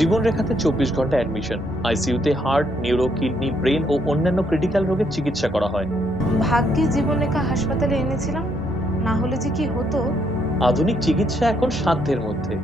জীবনরেখাতে 24 ঘন্টা অ্যাডমিশন। আইসিইউতে heart, neuro, kidney, brain ও অন্যান্য ক্রিটিক্যাল রোগের চিকিৎসা করা হয়। ভাগ্যে জীবনরেখা হাসপাতালে এনেছিলাম, না হলে যে কি হতো। আধুনিক চিকিৎসা এখন সাধ্যের মধ্যে।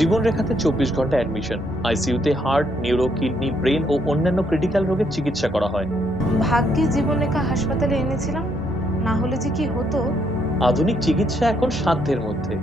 জীবনরেখাতে 24 ঘন্টা অ্যাডমিশন। আইসিইউতে হার্ট, নিউরো, কিডনি, ব্রেন ও অন্যান্য ক্রিটিক্যাল রোগের চিকিৎসা করা হয়। ভাগ্যে জীবনরেখা হাসপাতালে এনেছিলাম, না হলে যে কি হতো। আধুনিক চিকিৎসা এখন সাধ্যের মধ্যে।